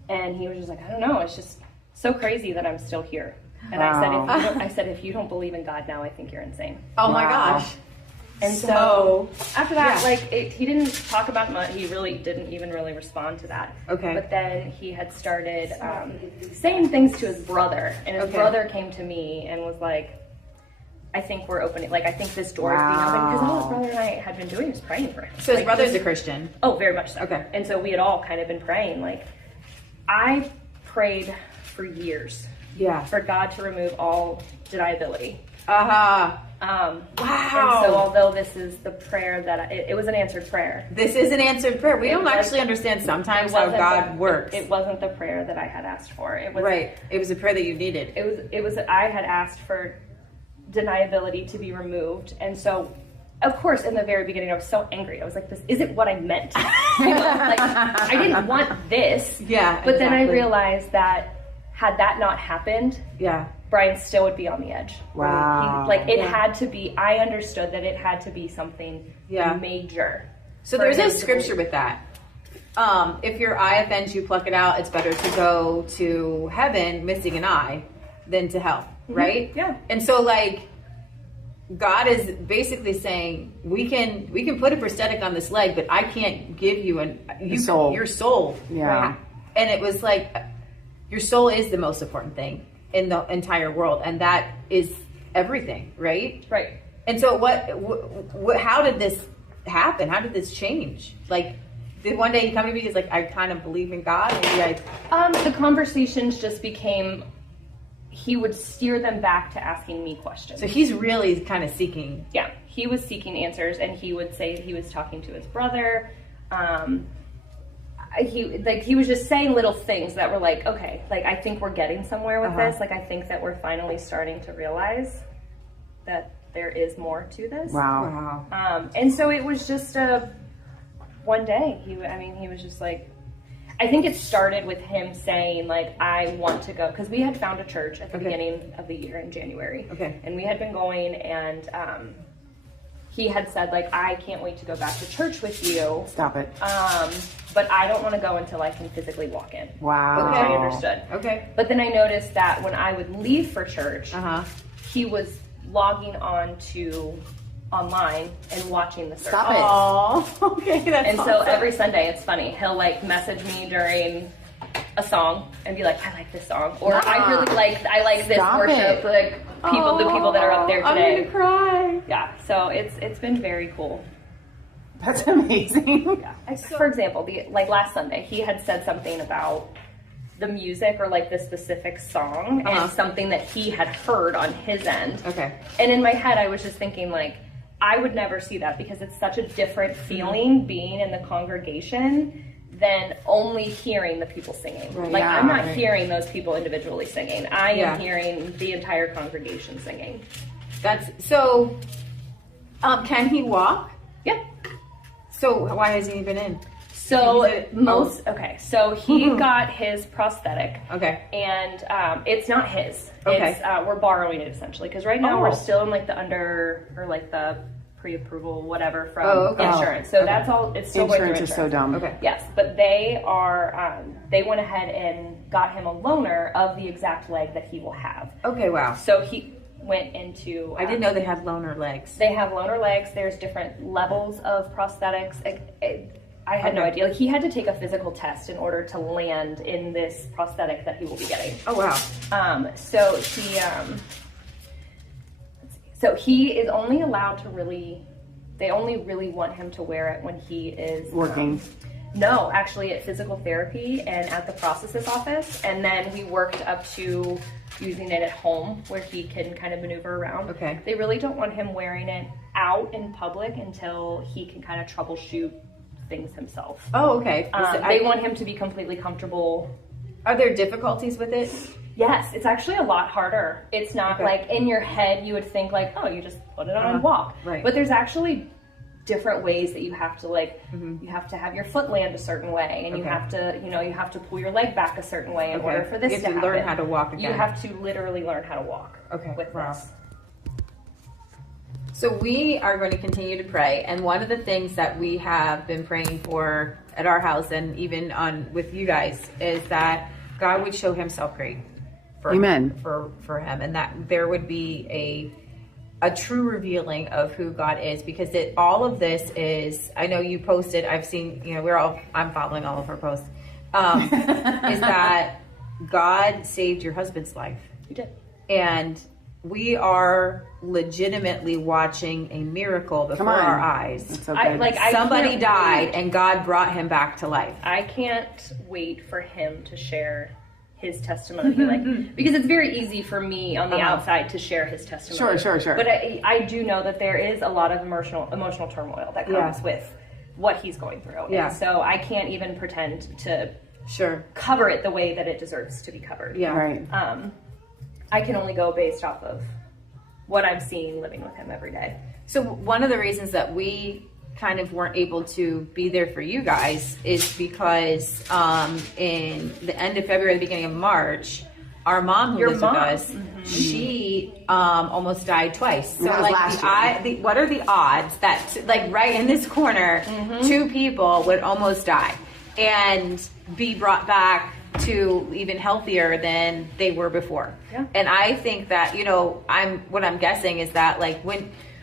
And he was just like, I don't know, it's just so crazy that I'm still here. And I said, if you don't believe in God now, I think you're insane. Oh my gosh. And so after that, yeah. like, he didn't talk about much. He really didn't even really respond to that. Okay. But then he had started saying things to his brother. And his brother came to me and was like, I think we're opening, like, I think this door is being opened. Because all his brother and I had been doing is praying for him. So his like, brother's a Christian. Oh, very much so. Okay. And so we had all kind of been praying. Like, I prayed for years for God to remove all deniability. Wow. And so although this is the prayer that it was an answered prayer. This is an answered prayer. We don't actually understand sometimes how God works. It wasn't the prayer that I had asked for. It was It was a prayer that you needed. It was I had asked for deniability to be removed. And so of course in the very beginning I was so angry. I was like, this isn't what I meant. Like, I didn't want this. Yeah. But then I realized that had that not happened, Brian still would be on the edge. Wow. It had to be, I understood that it had to be something major. So there's a scripture with that. If your eye offends you, pluck it out. It's better to go to heaven missing an eye than to hell, right? Yeah. And so like, God is basically saying, we can put a prosthetic on this leg, but I can't give you your soul. Yeah. And it was like, your soul is the most important thing in the entire world, and that is everything, right? Right. And so what how did this happen? How did this change? Like, did one day he come to me, he's like, I kind of believe in God? The conversations just became, he would steer them back to asking me questions. So he's really kind of seeking. Yeah, he was seeking answers, and he would say he was talking to his brother. He was just saying little things that were like, okay, like, I think we're getting somewhere with this. Like, I think that we're finally starting to realize that there is more to this. Wow. And so it was just one day, he was just like, I think it started with him saying, like, I want to go, because we had found a church at the beginning of the year in January. Okay. And we had been going, and he had said, like, I can't wait to go back to church with you. Stop it. But I don't want to go until I can physically walk in. Wow. Which I understood. Okay. But then I noticed that when I would leave for church, he was logging on to online and watching the service. Stop it. Oh, okay. That's And so every Sunday, it's funny, he'll like message me during a song and be like, I like this song, or I like this Stop worship, it. like the people that are up there today. I'm gonna cry. Yeah, so it's been very cool. That's amazing. Yeah. For example, last Sunday, he had said something about the music or like the specific song and something that he had heard on his end. Okay. And in my head, I was just thinking, like, I would never see that because it's such a different feeling being in the congregation than only hearing the people singing. Right. Like, Yeah, I'm not right. hearing those people individually singing. I am hearing the entire congregation singing. That's so. Can he walk? Yeah. So why hasn't he been in? So so he got his prosthetic. Okay. And it's not his. Okay. It's we're borrowing it essentially because right now we're Oh. still in like the pre-approval whatever from insurance. So that's all. It's still going through Insurance is so dumb. Okay. Yes, but they are. They went ahead and got him a loaner of the exact leg that he will have. Okay. Wow. So he went into. I didn't know they had loaner legs. They have loaner legs. There's different levels of prosthetics. I had no idea. Like, he had to take a physical test in order to land in this prosthetic that he will be getting. Oh wow. So he is only allowed to really. They only really want him to wear it when he is Working. No, actually at physical therapy and at the prosthesis office, and then we worked up to using it at home where he can kind of maneuver around. Okay. They really don't want him wearing it out in public until he can kind of troubleshoot things himself. Oh, okay. They want him to be completely comfortable. Are there difficulties with it? Yes, it's actually a lot harder. It's not like in your head you would think like, oh, you just put it on and walk. Right. But there's actually different ways that you have to you have to have your foot land a certain way, and you have to, you have to pull your leg back a certain way in order for this you to have to happen. learn how to walk again. You have to literally learn how to walk. Okay. With this. So we are going to continue to pray, and one of the things that we have been praying for at our house and even with you guys is that God would show himself great for Amen. for him, and that there would be a true revealing of who God is, because all of this is, I know you posted, I've seen, I'm following all of her posts, is that God saved your husband's life. You did. And we are legitimately watching a miracle before our eyes. That's so good. Somebody died and God brought him back to life. I can't wait for him to share his testimony, because it's very easy for me on the outside to share his testimony. Sure. But I do know that there is a lot of emotional turmoil that comes with what he's going through. Yeah. And so I can't even pretend to cover it the way that it deserves to be covered. Yeah. Right. I can only go based off of what I'm seeing living with him every day. So one of the reasons that we kind of weren't able to be there for you guys is because in the end of February, the beginning of March, our mom who lives with us, she almost died twice. So what are the odds that right in this corner, two people would almost die and be brought back to even healthier than they were before? Yeah. And I think that, what I'm guessing is that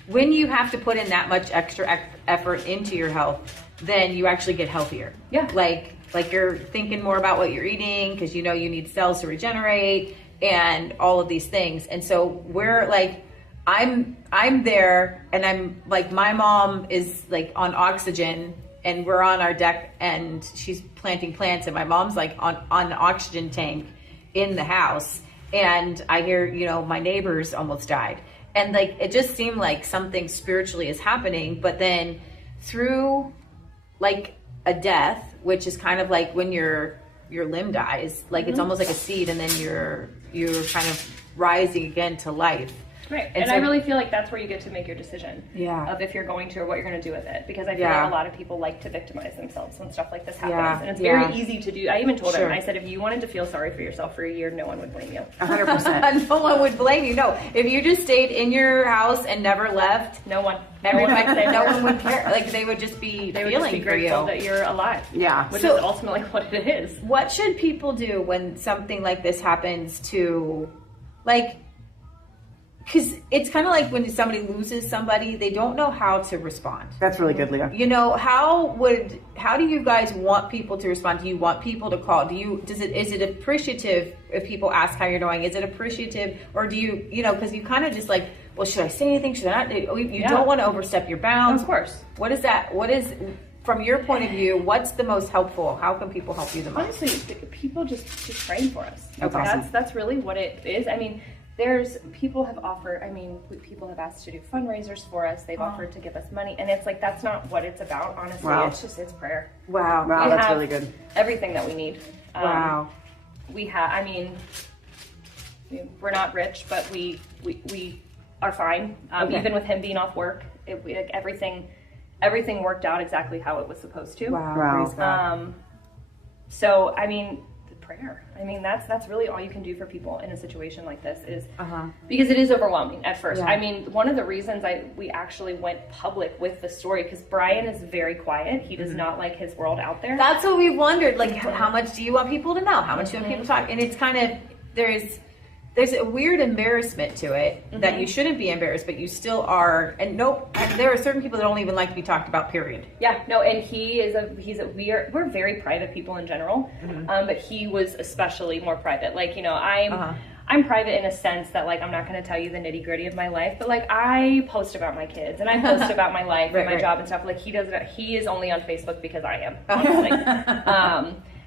when you have to put in that much extra effort into your health, then you actually get healthier. Yeah. Like you're thinking more about what you're eating because you need cells to regenerate and all of these things. And so we're I'm there, and I'm my mom is on oxygen, and we're on our deck and she's planting plants, and my mom's on an oxygen tank in the house, and I hear, my neighbors almost died. And it just seemed like something spiritually is happening, but then through a death, which is kind of like when your limb dies, it's almost like a seed, and then you're kind of rising again to life. Right. And I really feel like that's where you get to make your decision of if you're going to or what you're going to do with it. Because I feel like a lot of people like to victimize themselves when stuff like this happens. Yeah. And it's very easy to do. I even told him, I said, if you wanted to feel sorry for yourself for a year, no one would blame you. 100%. No one would blame you. No. If you just stayed in your house and never left, no one would care. They would just be feeling for you. That you're alive. Yeah. Which is ultimately what it is. What should people do when something like this happens to, because it's kind of like when somebody loses somebody, they don't know how to respond. That's really good, Leah. How do you guys want people to respond? Do you want people to call? Is it appreciative if people ask how you're doing? Is it appreciative, or do you, because you kind of just well, should I say anything? Should I not? You don't want to overstep your bounds. Of course. What is that? What is, from your point of view, what's the most helpful? How can people help you the most? Honestly, people just praying for us. That's awesome. That's really what it is. I mean, people have asked to do fundraisers for us. They've offered to give us money, and it's that's not what it's about, honestly. Wow. It's prayer. Wow, that's really good. Everything that we need. Wow. We have, we're not rich, but we are fine. Even with him being off work, everything worked out exactly how it was supposed to. Wow. Praise God. So, prayer. That's really all you can do for people in a situation like this is because it is overwhelming at first. Yeah. One of the reasons we actually went public with the story, because Brian is very quiet. He does not like his world out there. That's what we wondered. How much do you want people to know? How much do you want people to talk? And it's kind of, there's a weird embarrassment to it that you shouldn't be embarrassed, but you still are. And there are certain people that don't even like to be talked about, period. Yeah, no, and we're very private people in general, but he was especially more private. I'm private in a sense that I'm not going to tell you the nitty gritty of my life, but I post about my kids and I post about my life and my job and stuff. He doesn't. He is only on Facebook because I am, honestly.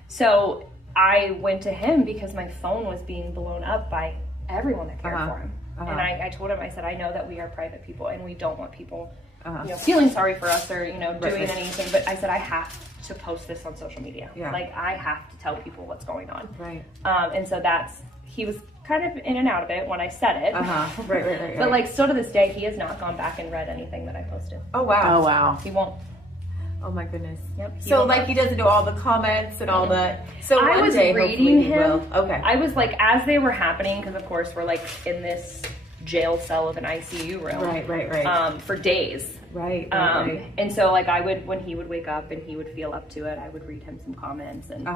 So I went to him because my phone was being blown up by everyone that cared for him. And I told him, I said, I know that we are private people and we don't want people feeling sorry for us or doing anything. But I said, I have to post this on social media. Yeah. I have to tell people what's going on. Right. And so he was kind of in and out of it when I said it. Right. But still to this day, he has not gone back and read anything that I posted. Oh, wow. Oh, wow. He won't. Oh my goodness. Yep. So he doesn't do all the comments and all the. So I one was day, reading hopefully, he him. will. Okay. I was as they were happening, because of course we're in this jail cell of an ICU room. Right. For days. Right. And so like I would, when he would wake up and he would feel up to it, I would read him some comments, and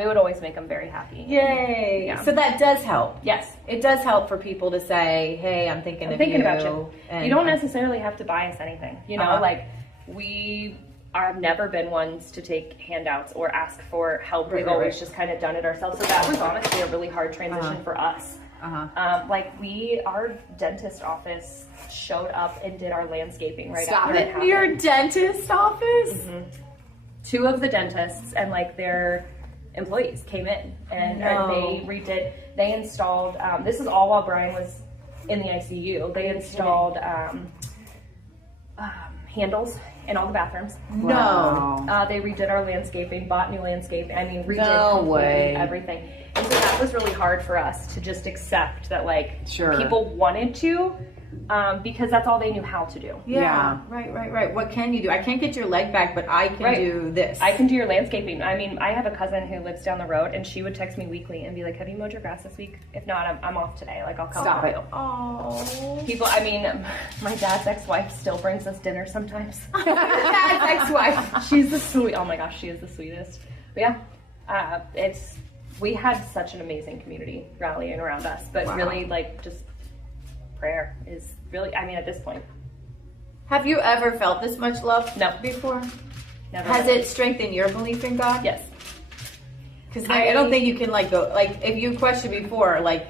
it would always make him very happy. Yay. Yeah. So that does help. Yes. It does help for people to say, hey, I'm thinking about you. And you don't necessarily have to buy us anything. You know, like we have never been ones to take handouts or ask for help. We've always just kind of done it ourselves. So that was honestly a really hard transition for us. Like our dentist office showed up and did our landscaping after it happened. Your dentist office? Two of the dentists and like their employees came in and they redid, they installed, this is all while Brian was in the ICU. They installed handles in all the bathrooms. No. They redid our landscaping, bought new landscaping. I mean, redid everything. And so that was really hard for us to just accept that, like, people wanted to, because that's all they knew how to do. Yeah. Right. What can you do? I can't get your leg back, but I can do this. I can do your landscaping. I mean, I have a cousin who lives down the road, and she would text me weekly and be like, have you mowed your grass this week? If not, I'm off today. Like, I'll come Stop with it. you. Oh. People, I mean, my dad's ex-wife still brings us dinner sometimes. Dad's ex-wife. She's the sweet. Oh my gosh, she is the sweetest. But yeah, we had such an amazing community rallying around us, but really, like, just prayer is really, I mean, at this point. Have you ever felt this much love before? Never. Has it strengthened your belief in God? Yes. Because I don't think you can, like, go, like, if you questioned before, like,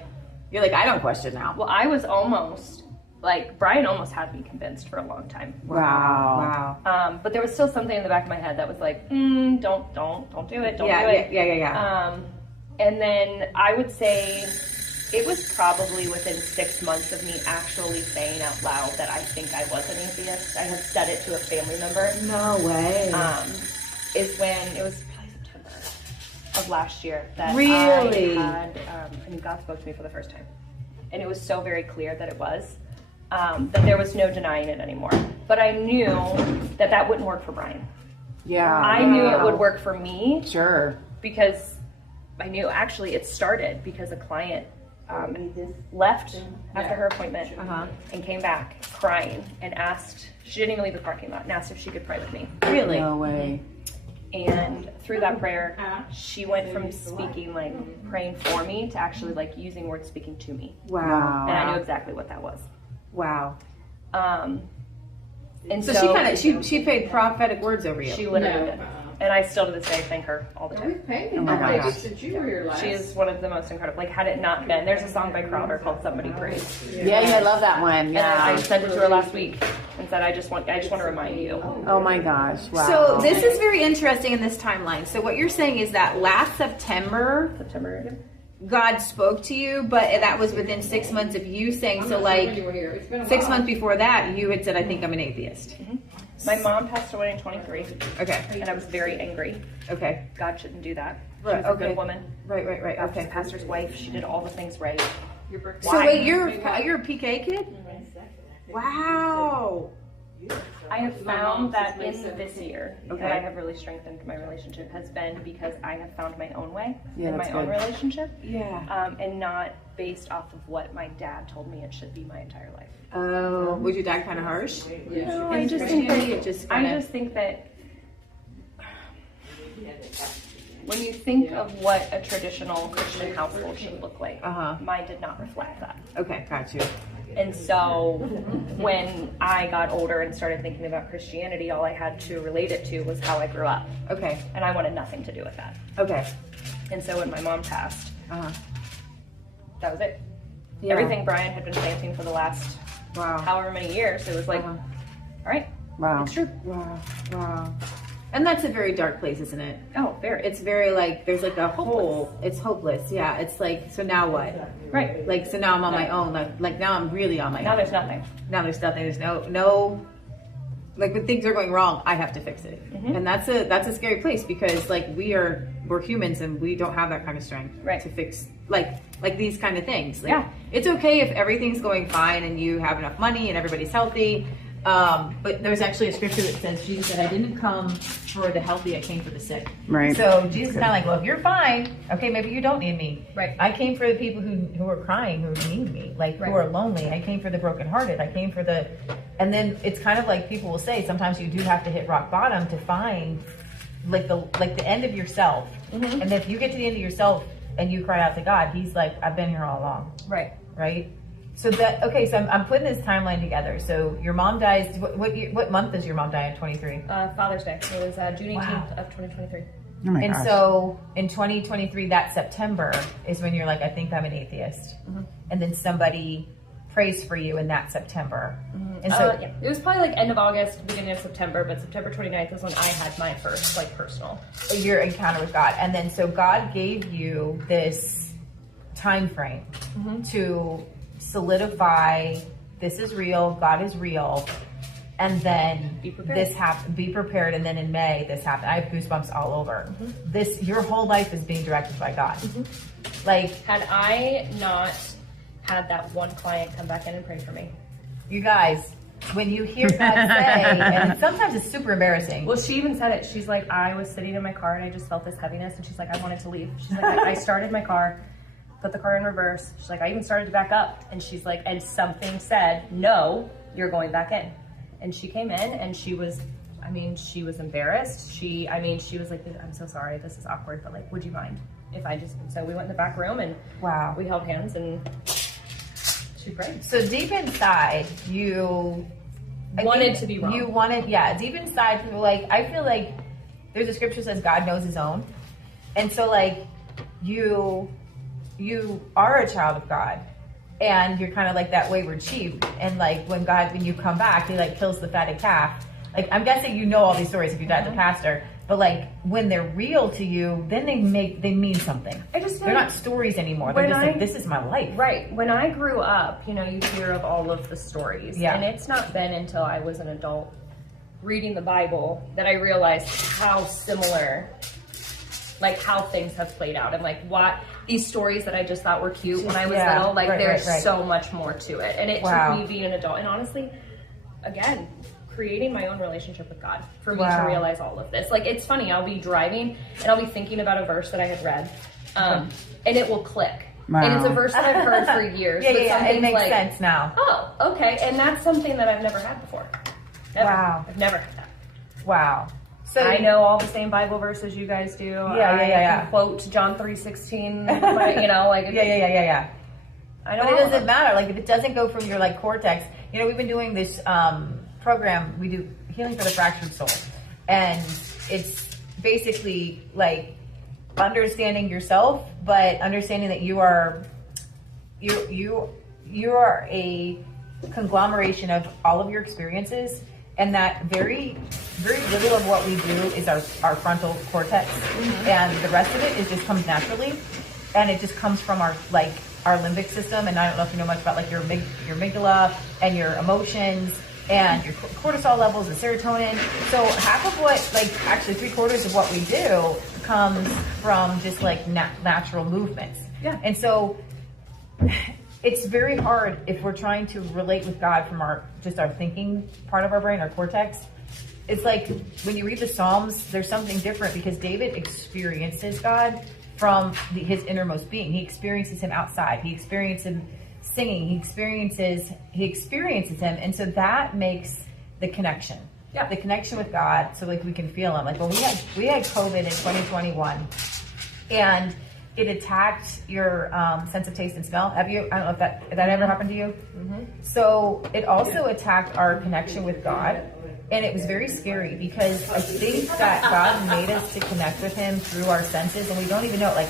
you're like, I don't question now. Well, I was almost, like, Brian almost had me convinced for a long time. Wow. But there was still something in the back of my head that was like, don't do it, don't do it. Yeah. And then I would say it was probably within 6 months of me actually saying out loud that I think I was an atheist. I had said it to a family member. No way. Is when it was probably September of last year that really? I had, I mean, God spoke to me for the first time. And it was so very clear that it was, that there was no denying it anymore. But I knew that that wouldn't work for Brian. Yeah. I knew it would work for me. Sure. Because I knew actually it started because a client left after her appointment and came back crying and asked, she didn't even leave the parking lot, and asked if she could pray with me. Really? No way. And through that prayer, she went from speaking, like, praying for me to actually, like, using words speaking to me. Wow. And I knew exactly what that was. Wow. And so she kind of, she prayed prophetic words over you. She literally did. And I still to this day thank her all the time. Oh my gosh. She is one of the most incredible. Like, had it not been, there's a song by Crowder called Somebody Praise. Yeah, I love that one. Yeah. And I sent it to her last week and said, I just want to remind you. Oh my gosh. Wow. So this is very interesting in this timeline. So what you're saying is that last September, God spoke to you, but that was within 6 months of you saying, so like 6 months before that, you had said, I think I'm an atheist. My mom passed away in 23. Okay. And I was very angry. Okay. God shouldn't do that. She Right, was a okay. good woman. Right. God was Okay. the pastor's wife. She did all the things right. So wait, you're a PK kid? Wow. I have found that in this year that I have really strengthened my relationship has been because I have found my own way in my own relationship. Yeah. And not based off of what my dad told me it should be my entire life. Oh, was your dad kind of harsh? No, I just think that when you think of what a traditional Christian household should look like, mine did not reflect that. Okay, got you. And so when I got older and started thinking about Christianity, all I had to relate it to was how I grew up. Okay. And I wanted nothing to do with that. Okay. And so when my mom passed, that was it. Yeah. Everything Brian had been planting for the last however many years, it was like, all right, it's true. Wow. And that's a very dark place, isn't it? Oh, very. It's very like, there's like a hole. It's hopeless. Yeah. It's like, so now what? Right. Like, so now I'm on my own. Like now I'm really on my own. Now there's nothing. There's no, like when things are going wrong, I have to fix it. And that's a scary place because like we're humans and we don't have that kind of strength to fix like these kind of things. Like, it's okay if everything's going fine and you have enough money and everybody's healthy. But there's actually a scripture that says, Jesus said, I didn't come for the healthy, I came for the sick. Right. So Jesus is kind of like, well, if you're fine, okay, maybe you don't need me. Right. I came for the people who are crying, who need me, like who are lonely. I came for the brokenhearted. I came for the, and then it's kind of like people will say, sometimes you do have to hit rock bottom to find like the end of yourself. Mm-hmm. And if you get to the end of yourself and you cry out to God, he's like, I've been here all along. Right. Right. So that, okay, so I'm putting this timeline together. So your mom dies, what month does your mom die in 23? Father's Day. It was June 18th of 2023. Oh my And gosh. so in 2023, that September is when you're like, I think I'm an atheist. Mm-hmm. And then somebody prays for you in that September. Mm-hmm. And so yeah, it was probably like end of August, beginning of September, but September 29th was when I had my first like personal. your encounter with God. And then so God gave you this time frame to solidify, this is real, God is real, and then Be prepared. this happened, be prepared, and then in May this happened. I have goosebumps all over. This, your whole life is being directed by God. Like, Had I not had that one client come back in and pray for me. you guys, when you hear God say, and sometimes it's super embarrassing. Well, she even said it. She's like, I was sitting in my car and I just felt this heaviness, and she's like, I wanted to leave. She's like, I started my car, put the car in reverse. She's like, I even started to back up. And she's like, and something said, no, you're going back in. And she came in and she was embarrassed. She was like, I'm so sorry, this is awkward, but like, would you mind if I just, so we went in the back room and Wow. we held hands and she prayed. So deep inside, you Wanted to be wrong. You wanted, yeah, deep inside, people like, I feel like there's a scripture that says God knows his own. And so like, you are a child of God, and you're kind of like that wayward sheep. And like when you come back, he like kills the fatted calf. Like, I'm guessing you know all these stories if you died the pastor, but like when they're real to you, then they mean something. I just feel they're like not stories anymore. They're just like, this is my life. Right. When I grew up, you hear of all of the stories. Yeah. And it's not been until I was an adult reading the Bible that I realized how similar, like how things have played out. And like what these stories that I just thought were cute when I was little, like there's so much more to it. And it took me being an adult. And honestly, again, creating my own relationship with God for me to realize all of this. Like, it's funny, I'll be driving and I'll be thinking about a verse that I had read, and it will click. Wow. And it's a verse that I've heard for years. But It makes like, sense now. Oh, okay. And that's something that I've never had before. Never. Wow. I've never had that. Wow. So I know all the same Bible verses you guys do. Yeah. I can quote John 3:16. Like Yeah. I know. But it doesn't matter. Like, if it doesn't go from your like cortex, we've been doing this program. We do healing for the fractured soul, and it's basically like understanding yourself, but understanding that you are a conglomeration of all of your experiences, and that very, very little of what we do is our frontal cortex, and the rest of it just comes naturally, and it just comes from our limbic system. And I don't know if you know much about like your amygdala and your emotions and your cortisol levels and serotonin. So half of what, actually 3/4 of what we do comes from just like natural movements. Yeah. And so it's very hard if we're trying to relate with God from our thinking part of our brain, our cortex. It's like when you read the Psalms, there's something different because David experiences God from his innermost being. He experiences him outside. He experiences him singing. He experiences him. And so that makes the connection. Yeah. The connection with God, so like we can feel him. Like when we had COVID in 2021, and it attacked your sense of taste and smell. I don't know if that ever happened to you? Mm-hmm. So it also attacked our connection with God. And it was very scary because I think that God made us to connect with him through our senses, and we don't even know it. Like,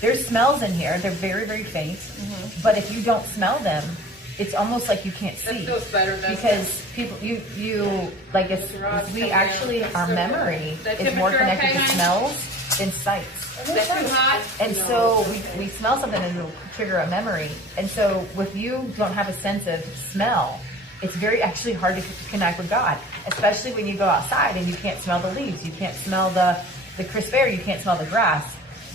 there's smells in here. They're very, very faint. Mm-hmm. But if you don't smell them, it's almost like you can't see. That feels better, because people, we actually, our memory is more connected to smells than sights. Is that too hot? And so we smell something and it'll trigger a memory. And so if you don't have a sense of smell, it's very actually hard to connect with God, especially when you go outside and you can't smell the leaves, you can't smell the crisp air, you can't smell the grass.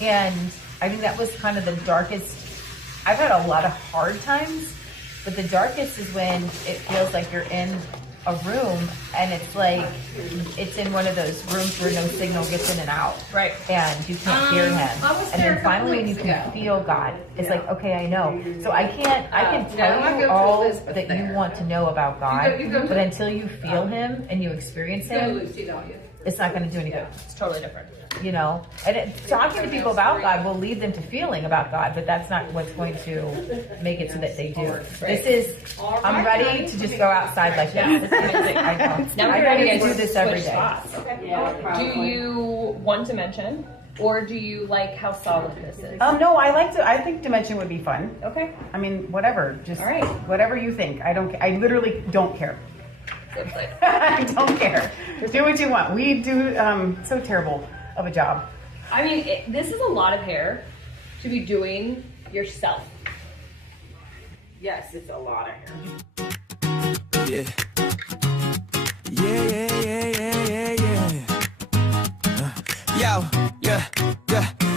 And I think that was kind of the darkest. I've had a lot of hard times, but the darkest is when it feels like you're in a room, and it's like it's in one of those rooms where no signal gets in and out, Right. and you can't hear him. And then finally, when you can feel God, it's like, okay, I know. So I can tell you all that you want to know about God, but until you feel Him and you experience Him, it's not going to do any good. It's totally different. You know, and talking to people about God will lead them to feeling about God, but that's not what's going to make it so that they do. This is, I'm ready to just go outside like this. Now I'm ready to do this every day. Okay. Do you want to mention, or do you like how solid this is? No, I think Dimension would be fun. Okay. I mean, whatever. Just All right. whatever you think. I literally don't care. I don't care. Do what you want. We do so terrible of a job. I mean, this is a lot of hair to be doing yourself. Yes, it's a lot of hair. Yeah.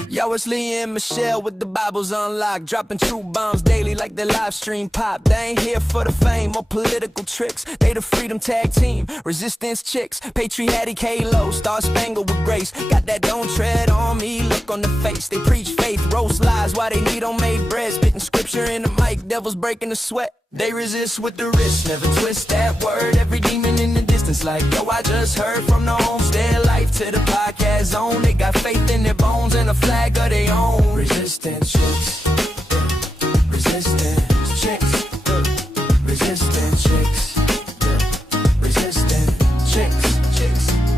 Yo, it's Leah and Michelle with the Bibles unlocked, dropping true bombs daily like their live stream pop. They ain't here for the fame or political tricks. They the freedom tag team, resistance chicks, patriotic halo, star spangled with grace. Got that don't tread on me look on the face. They preach faith, roast lies while they need homemade bread, spitting scripture in the mic, devils breaking the sweat. They resist with the wrist, never twist that word. Every demon in the distance like, yo, I just heard from the homestead life to the podcast zone. They got faith in their bones and a flag of their own. Resistance chicks, resistance chicks, resistance chicks, resistance chicks.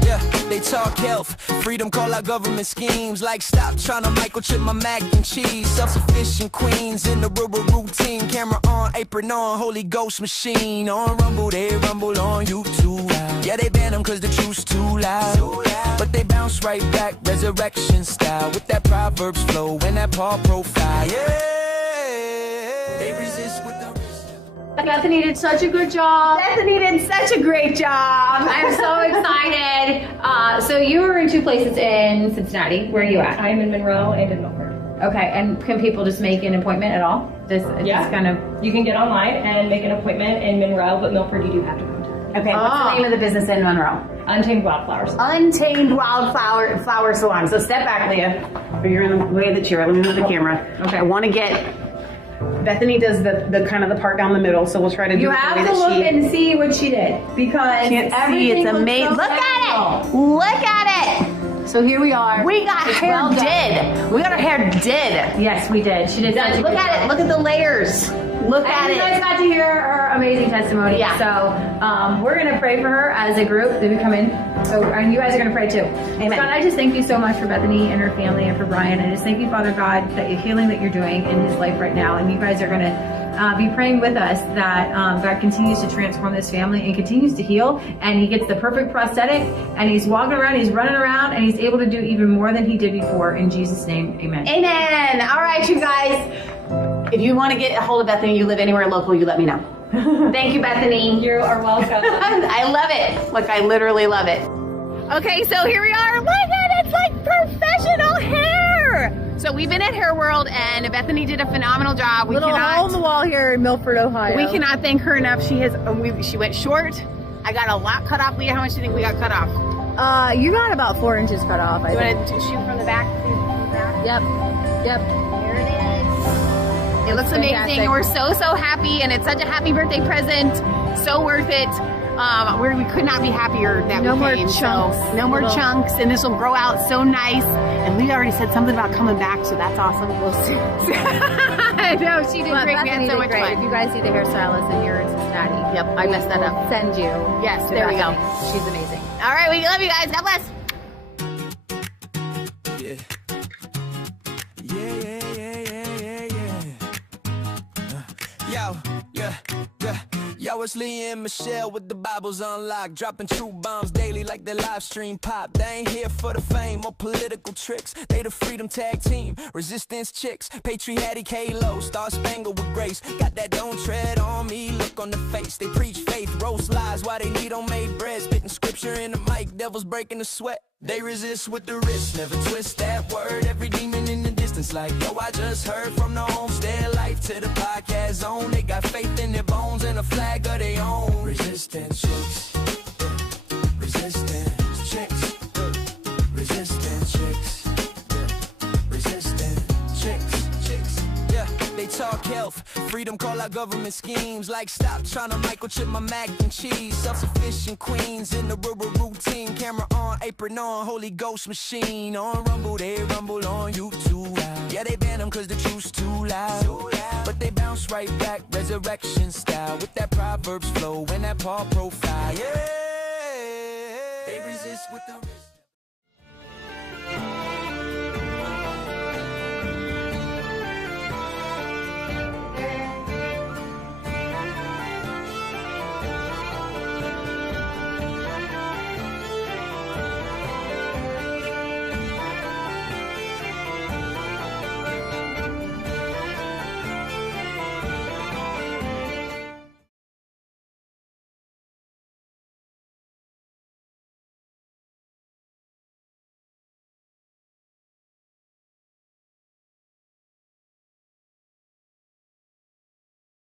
Yeah, they talk health, freedom, call out government schemes. Like stop trying to microchip my mac and cheese. Self-sufficient queens in the rural routine. Camera on, apron on, Holy Ghost machine. On Rumble, they rumble on YouTube. Yeah, they ban them cause the truth's too loud. But they bounce right back, resurrection style. With that Proverbs flow and that Paul profile. Yeah, they resist with the... Bethany did such a good job. Bethany did such a great job. I'm so excited. So you were in 2 places in Cincinnati. Where are you at? I'm in Monroe and in Milford. Okay, and can people just make an appointment at all? Just kind of. You can get online and make an appointment in Monroe, but Milford you do have to contact. Okay, what's the name of the business in Monroe? Untamed Wildflowers. Untamed Wildflower Salon. So step back, Leah. Or you're in the way of the chair. Let me move the camera. Okay. I want to get... Bethany does the kind of the part down the middle, so we'll try to do You it the have way to that look she... and see what she did because Can't see, everything it's looks amazing. so Look at natural. it! Look at it! So here we are. We got It's hair well done. did. We got our hair did. Yes, we did. She did. Such a Look good at job. it. Look at the layers. Look at And you guys it. got to hear her amazing testimony. Yeah. So we're going to pray for her as a group. Did we come in? So, and you guys are going to pray too. Amen. God, I just thank you so much for Bethany and her family and for Brian. I just thank you, Father God, that you're healing that you're doing in his life right now. And you guys are going to be praying with us that God continues to transform this family and continues to heal. And he gets the perfect prosthetic and he's walking around, he's running around, and he's able to do even more than he did before. In Jesus' name, amen. Amen. All right, you guys. If you want to get a hold of Bethany, you live anywhere local, you let me know. Thank you, Bethany. You are welcome. I love it. Like, I literally love it. Okay, so here we are. Look at it, it's like professional hair. So we've been at Hair World and Bethany did a phenomenal job. We Little cannot, hole in the wall here in Milford, Ohio. we cannot thank her enough. She has. She went short. I got a lot cut off. Leah, how much do you think we got cut off? You got about 4 inches cut off. You want to shoot from the back? Yep. Here it is. It looks amazing. fantastic. We're so happy, and it's such a happy birthday present. So worth it. We could not be happier that No we more came. chunks. So, no more Little- chunks, and this will grow out so nice. And Leah already said something about coming back, so that's awesome. We'll see. I know, she did great. We had so much If fun. you guys need a hairstylist and you're in Cincinnati, Yep, I messed that up. send you. Yes, to there we Bethany. go. She's amazing. All right, we love you guys. God bless. Yo, it's Leah and Michelle with the Bibles unlocked, dropping true bombs daily like their live stream pop. They ain't here for the fame or political tricks. They the freedom tag team, resistance chicks, patriotic halo, star spangled with grace. Got that don't tread on me look on the face. They preach faith, roast lies while they need homemade bread, spitting scripture in the mic, devils breaking the sweat. They resist with the wrist, never twist that word. Every demon in the distance like, yo, I just heard from the homestead life to the podcast zone. They got faith in their bones and a flag of their own. Resistance chicks. they talk health. Freedom call out government schemes. Like stop trying to microchip my mac and cheese. Self-sufficient queens in the rural routine. Camera on, apron on, Holy Ghost machine. On Rumble, they rumble on YouTube. Yeah, they ban them cause the truth's too loud. But they bounce right back, resurrection style. With that Proverbs flow and that Paul profile. Yeah, they resist with the